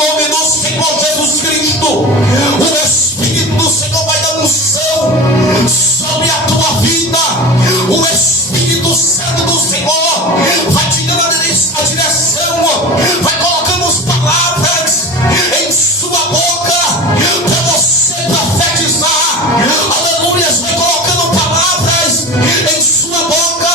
nome do Senhor Jesus Cristo, o Espírito do Senhor vai dar unção sobre a tua vida. O Espírito Santo do Senhor vai te dando a direção, vai colocando as palavras em sua boca para você profetizar. Aleluia, vai colocando palavras em sua boca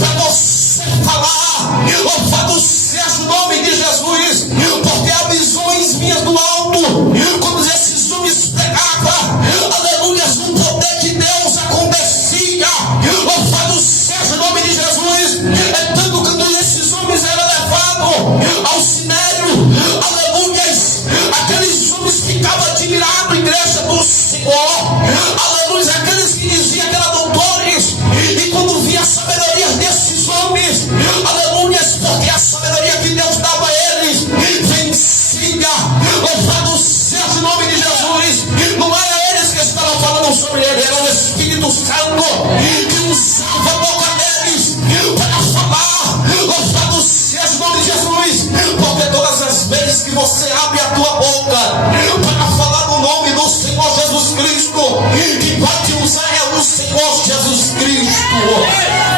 para você falar. Louvado seja o nome de Jesus, porque há visões vinhas do alto. Quando esses homens pregavam, aleluia, o poder de Deus acontecia. Louvado seja o nome de Jesus. É tanto que quando esses homens eram levados ao sinédrio, aleluia, aqueles homens ficavam admirados, igreja do Senhor, aleluia, aqueles que diziam que eram doutores, e quando via a sabedoria desses homens, aleluia, porque a sabedoria que Deus dava a eles vencia. Louvado seja o nome de Jesus. Não era eles que estavam falando sobre ele, era o Espírito Santo que usava a boca deles para falar. Louvado seja o nome de Jesus, porque todas as vezes que você abre a tua boca para falar no nome do Senhor Jesus Cristo, quem vai te usar é o Senhor Jesus Cristo.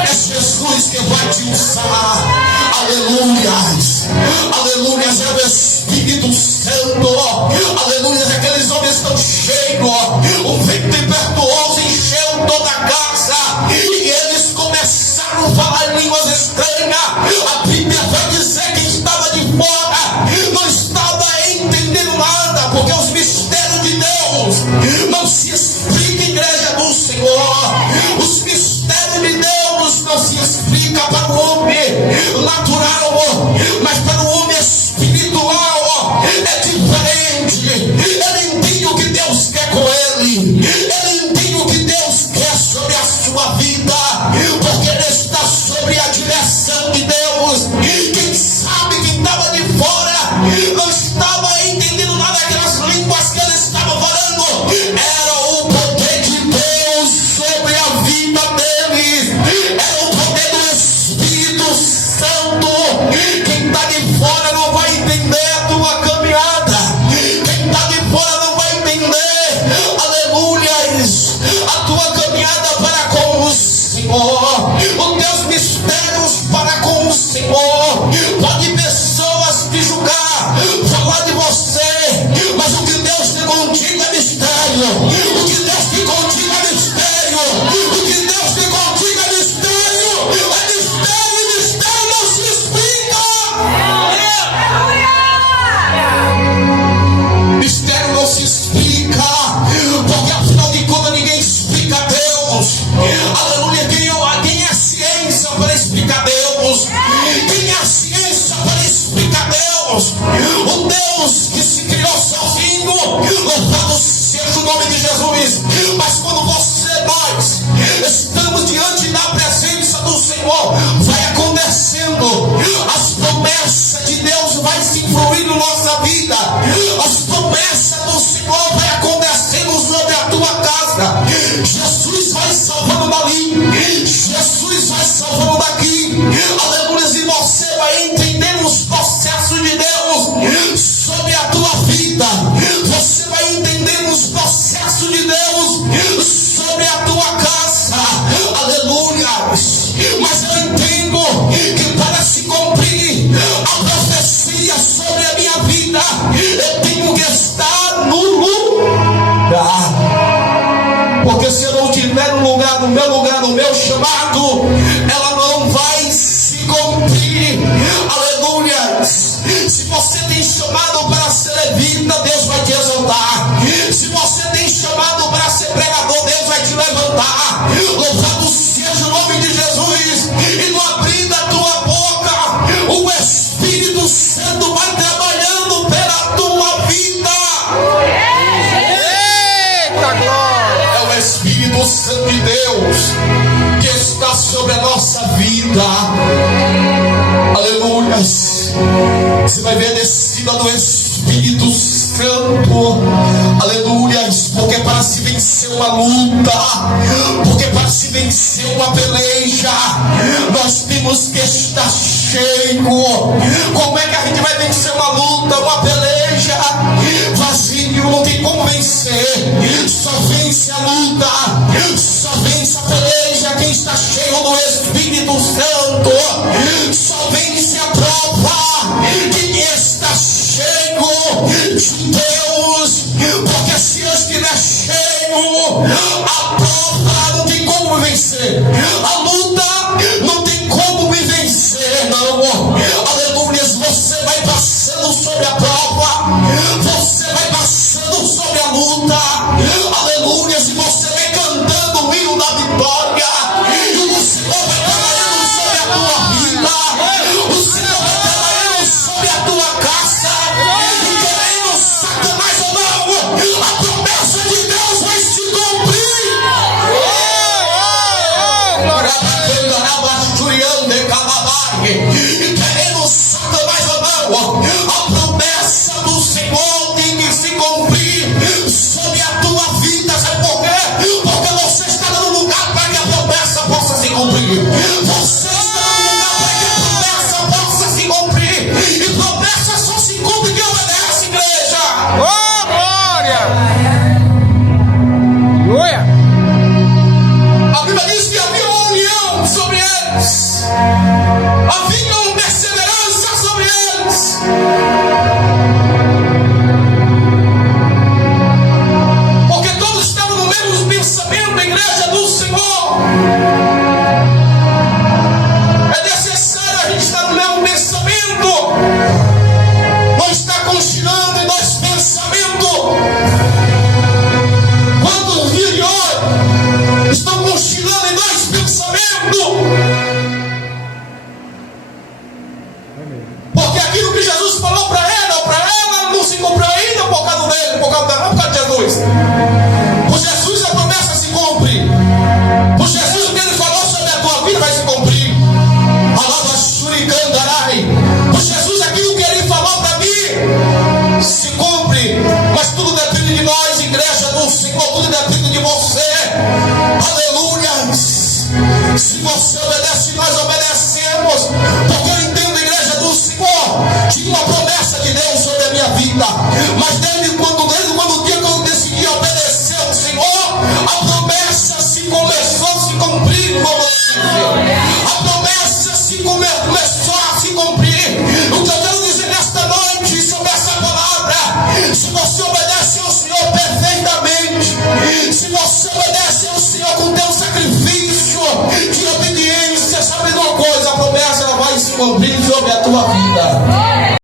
É Jesus que vai te usar. Aleluias, aleluias, é o Espírito Santo. Aleluias, aqueles homens estão cheios, o vento impetuoso encheu toda a casa e eles começaram a falar em línguas estranhas. A Bíblia vai dizer que estava de fora não estava entendendo nada, porque os mistérios de Deus não se explica, igreja do Senhor. Os mistérios de Deus não se explica para o homem natural, mas para o homem espiritual é diferente. Ele entende o que Deus quer com ele, ele entende o que Deus quer sobre a sua vida, porque ele está sobre a direção de Deus. Quem sabe, quem estava de fora não estava entendendo nada daquelas línguas que ele estava falando, era o poder de Deus sobre a vida deles, era o poder do Espírito Santo. Quem está de fora não vai entender a tua caminhada, quem está de fora não vai entender, aleluia, a tua caminhada para com o Senhor, os teus mistérios para com o Senhor. Pode pessoas te julgar, falar de você, mas o que Deus tem contigo é mistério. O que Deus tem contigo é mistério. O que Deus tem contigo é mistério. É mistério e mistério não se explica. Mistério não se explica, porque afinal de contas ninguém explica Deus. Aleluia, quem é a ciência para explicar Deus? Quem é a ciência para explicar Deus? O Deus que se criou sozinho, louvado seja o nome de Jesus. Mas quando nós estamos diante da presença do Senhor, vai acontecendo, as promessas de Deus vai se influir na nossa vida, as promessas do Senhor vai acontecendo sobre a tua casa. Jesus vai salvando dali, Jesus vai salvando daqui, aleluia, e você vai entendendo os processos de Deus sobre a tua vida, você vai entendendo os processos de Deus sobre a tua casa, aleluia. Mas eu entendo que para se cumprir a profecia sobre a minha vida, eu tenho que estar no lugar, porque se eu não estiver no lugar, no meu chamado, ela não vai se cumprir, aleluia. Se você tem chamado para ser levita, Deus vai te exaltar. Se você tem chamado para ser pregador, Deus vai te levantar. Louvado seja o nome de Jesus. E no abrir da tua boca, o Espírito Santo vai trabalhando pela tua vida. Eita glória! É o Espírito Santo de Deus que está sobre a nossa vida. Aleluia. Você vai ver a descida do Espírito Santo, aleluia, porque para se vencer uma luta, porque para se vencer uma peleja, nós temos que estar cheio. Como é que a gente vai vencer uma luta, uma peleja? como vencer. Só vence a luta, só vence a peleja quem está cheio do Espírito Santo. Só vence a prova quem está cheio de Deus. Porque se eu estiver cheio, a prova não tem como vencer, a luta não tem como me vencer, não. Aleluia. Você vai passando sobre a prova,